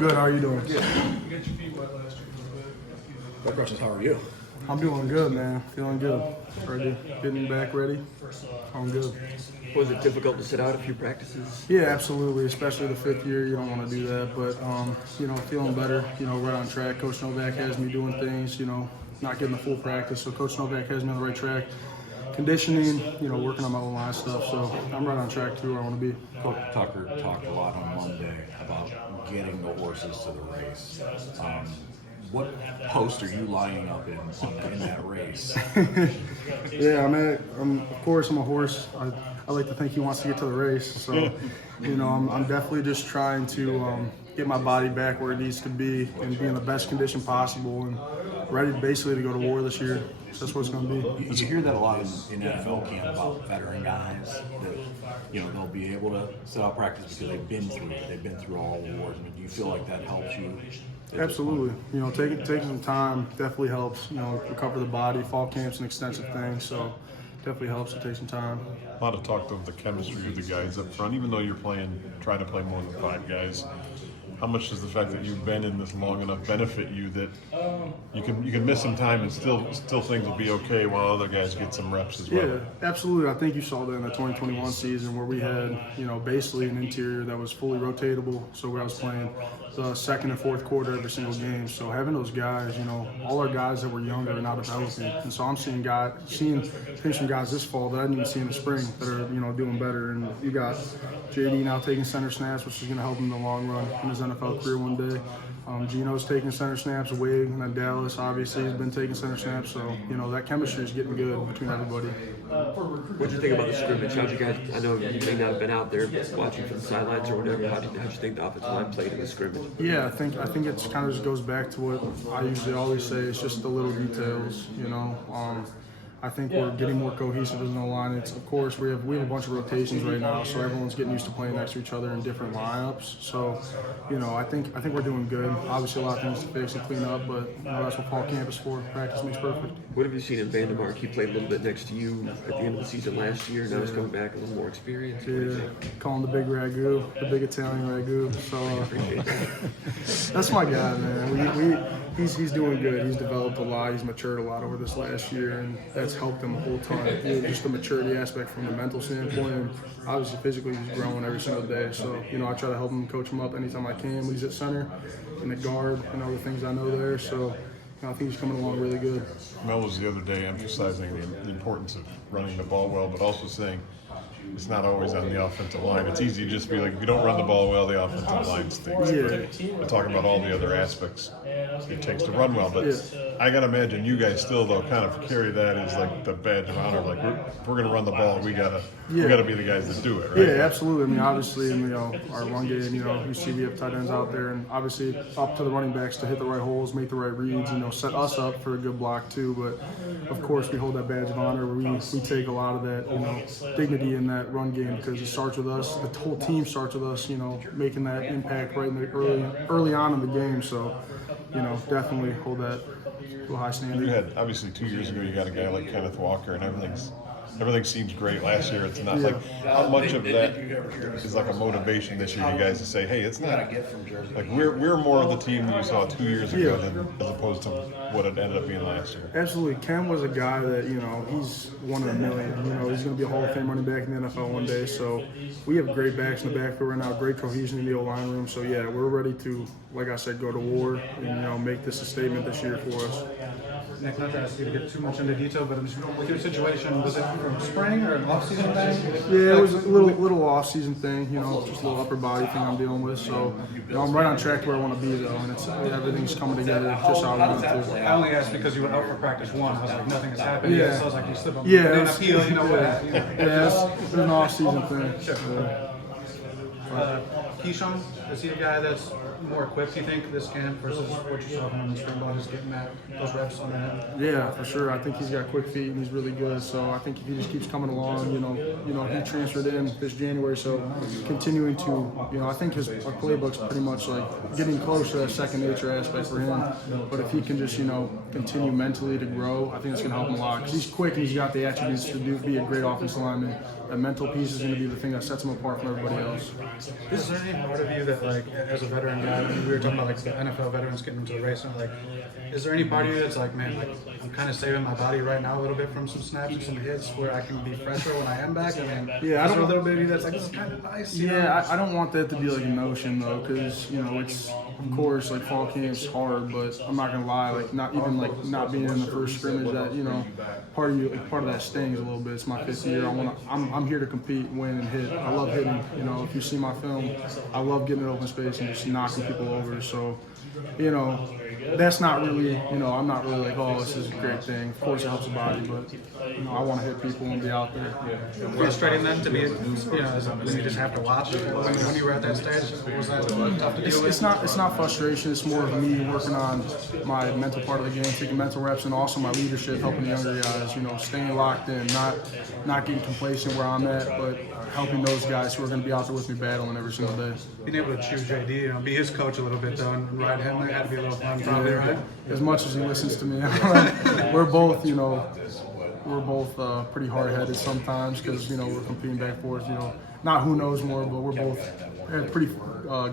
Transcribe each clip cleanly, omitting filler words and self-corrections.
Good. How are you doing? Good. My question is, how are you? I'm doing good, man. Feeling good. Ready. Getting back ready. I'm good. Was it difficult to sit out a few practices? Yeah, absolutely. Especially the fifth year, you don't want to do that. But feeling better. Right on track. Coach Novak has me doing things. Not getting the full practice. So Coach Novak has me on the right track. Conditioning. Working on my O-line stuff. So I'm right on track to where I want to be. Coach Tucker talked a lot on Monday about getting the horses to the race. What post are you lining up in that race? Yeah, of course, I'm a horse. I like to think he wants to get to the race. So, I'm definitely just trying to get my body back where it needs to be and be in the best condition possible and ready basically to go to war this year. So that's what it's going to be. You hear that a lot in NFL camp about veteran guys that, they'll be able to sit out practice because they've been through it. They've been through all the wars. Do you feel like that helps you? Absolutely. Taking some time definitely helps, recover the body. Fall camp's an extensive thing, so definitely helps to take some time. A lot of talk of the chemistry of the guys up front, even though you're trying to play more than 5 guys. How much does the fact that you've been in this long enough benefit you that you can miss some time and still things will be okay while other guys get some reps as well? Yeah, absolutely. I think you saw that in the 2021 season where we had, basically an interior that was fully rotatable. So where I was playing the second and fourth quarter every single game. So having those guys, all our guys that were younger are now developing. And so I'm seeing some guys this fall that I didn't even see in the spring that are, doing better. And you got JD now taking center snaps, which is going to help him in the long run in his NFL career one day. Gino's taking center snaps, Wade, and then Dallas obviously has been taking center snaps. So, that chemistry is getting good between everybody. What did you think about the scrimmage? How'd you guys, I know you may not have been out there watching from the sidelines or whatever, how'd you think the offensive line played in the scrimmage? Yeah, I think it kind of just goes back to what I usually always say. It's just the little details, I think we're getting more cohesive as an O-line. Of course, we have a bunch of rotations right now, so everyone's getting used to playing next to each other in different lineups. So, I think we're doing good. Obviously, a lot of things to fix and clean up, but that's what fall camp is for. Practice makes perfect. What have you seen in Vandermark? He played a little bit next to you at the end of the season last year. Now he's coming back a little more experienced. Yeah, call him the big ragu, the big Italian ragu. So that's my guy, man. He's doing good. He's developed a lot. He's matured a lot over this last year, and that's helped him a whole ton. Just the maturity aspect from the mental standpoint, and obviously physically he's growing every single day. So I try to help him, coach him up anytime I can when he's at center, and at guard, and all the things I know there. So I think he's coming along really good. Mel was the other day emphasizing the importance of running the ball well, but also saying it's not always on the offensive line. It's easy to just be like, if you don't run the ball well, the offensive line stinks. Yeah. But talking about all the other aspects it takes to run well. But I got to imagine you guys still, though, kind of carry that as like the badge of honor. Like, if we're going to run the ball, we gotta be the guys that do it, right? Yeah, absolutely. Obviously, in our run game, you see we have tight ends out there, and obviously up to the running backs to hit the right holes, make the right reads, set us up for a good block too. But of course, we hold that badge of honor. We take a lot of that, dignity in that run game because it starts with us. The whole team starts with us, making that impact right in the early on in the game. So, definitely hold that to a high standard. You had, obviously, 2 years ago, you got a guy like Kenneth Walker, and everything seems great. Last year, it's not like how much of that is like a motivation this year, you guys, to say, hey, it's not like we're more of the team that you saw 2 years ago than as opposed to what it ended up being last year. Absolutely. Ken was a guy that, he's one in a million. He's going to be a Hall of Fame running back in the NFL one day. So we have great backs in the backfield right now, great cohesion in the O-line room. So, yeah, we're ready to, like I said, go to war and, make this a statement this year for us. Nick, not to ask you to get too much into detail, but with your situation, was it from spring or an off-season thing? Yeah, it was a little off-season thing, just a little upper body thing I'm dealing with. So, I'm right on track to where I want to be, though, and everything's coming together just how I want it to. I only asked because you were out for practice 1. I was like, nothing has happened yet, so I was like, you slip on an appeal, it's an off-season thing. Sure. Keyshawn, is he a guy that's more equipped, you think, this camp versus what you saw him in the spring ball, just getting those reps on that? Yeah, for sure. I think he's got quick feet and he's really good. So I think if he just keeps coming along, he transferred in this January. So continuing to, I think our playbook's pretty much like getting close to that second nature aspect for him. But if he can just, continue mentally to grow, I think it's going to help him a lot. Because he's quick and he's got the attributes to be a great offensive lineman. That mental piece is going to be the thing that sets him apart from everybody else. Is there any part of you that with, like, as a veteran guy, I mean, we were talking about like the NFL veterans getting into the race, and like, is there any part of you that's like, man, like, I'm kind of saving my body right now a little bit from some snaps and some hits where I can be fresher when I am back? I mean, Yeah, I is there don't- a little bit of you that's like, this is kind of nice. You know? Yeah, I don't want that to be like an emotion though, because it's of course like fall camp's hard, but I'm not gonna lie, like not even like not being in the first scrimmage, that part of that stings a little bit. It's my 5th year. I'm here to compete, win, and hit. I love hitting. If you see my film, I love getting in open space and just knocking people over. So, that's not really, I'm not really like, oh, this is a great thing. Of course, it helps the body, but I want to hit people and be out there. Frustrating then to be, when you just have to watch. When you were at that stage, was that tough to deal with? It's not frustration. It's more of me working on my mental part of the game, taking mental reps, and also my leadership, helping the younger guys. Staying locked in, not getting complacent where I'm at, but helping those guys who are going to be out there with me battling every single day. Being able to choose JD, be his coach a little bit though, and ride him, that had to be a little fun, probably, right? As much as he listens to me, we're both, pretty hard-headed sometimes because we're competing back and forth. Not who knows more, but we have pretty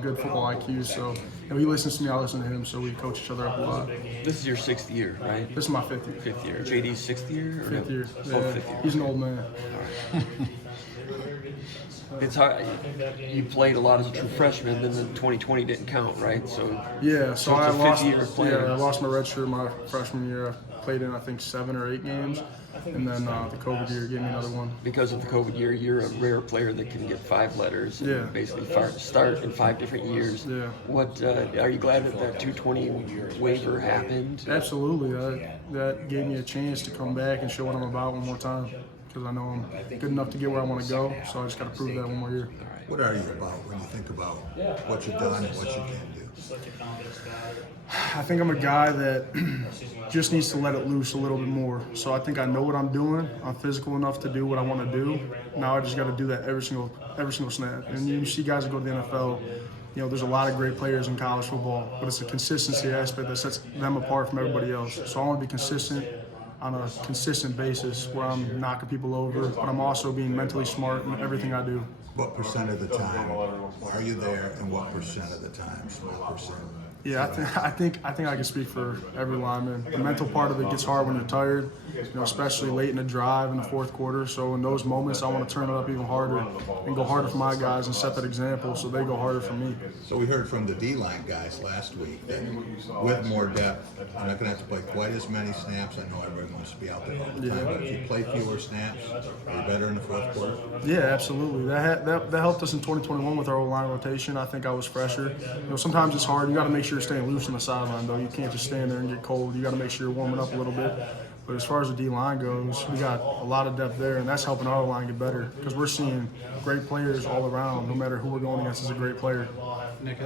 good football IQs. So he listens to me, I listen to him. So we coach each other up a lot. This is your 6th year, right? This is my 5th year. 5th year. JD's 6th year? Or 5th year. Oh, Yeah. 5th year. He's an old man. It's hard. You played a lot as a true freshman, then the 2020 didn't count, right? So Yeah, so it's I a 5th year lost. player. Yeah, I lost my red shirt my freshman year. I played in I think 7 or 8 games, and then the COVID year gave me another one. Because of the COVID year, you're a rare player that can get 5 letters and Yeah. basically start in 5 different years. Yeah. What are you glad that 220 waiver happened? Absolutely, that gave me a chance to come back and show what I'm about one more time. Because I know I'm good enough to get where I want to go, so I just got to prove that one more year. What are you about when you think about what you've done and what you can do? I think I'm a guy that just needs to let it loose a little bit more. So I think I know what I'm doing. I'm physical enough to do what I want to do. Now I just got to do that every single snap. And you see guys that go to the NFL. There's a lot of great players in college football, but it's a consistency aspect that sets them apart from everybody else. So I want to be consistent on a consistent basis where I'm knocking people over, but I'm also being mentally smart in everything I do. What percent of the time are you there, and what percent of the time, small percent? Yeah, I think I can speak for every lineman. The mental part of it gets hard when you're tired, especially late in the drive in the 4th quarter. So in those moments, I want to turn it up even harder and go harder for my guys and set that example so they go harder for me. So we heard from the D-line guys last week that with more depth, you're not going to have to play quite as many snaps. I know everybody wants to be out there all the time, but if you play fewer snaps, are you better in the 4th quarter? Yeah, absolutely. That helped us in 2021 with our O-line rotation. I think I was fresher. Sometimes it's hard. You got to make sure you're staying loose on the sideline, though. You can't just stand there and get cold. You got to make sure you're warming up a little bit. But as far as the D-line goes, we got a lot of depth there, and that's helping our O-line get better because we're seeing great players all around. No matter who we're going against is a great player. Nick,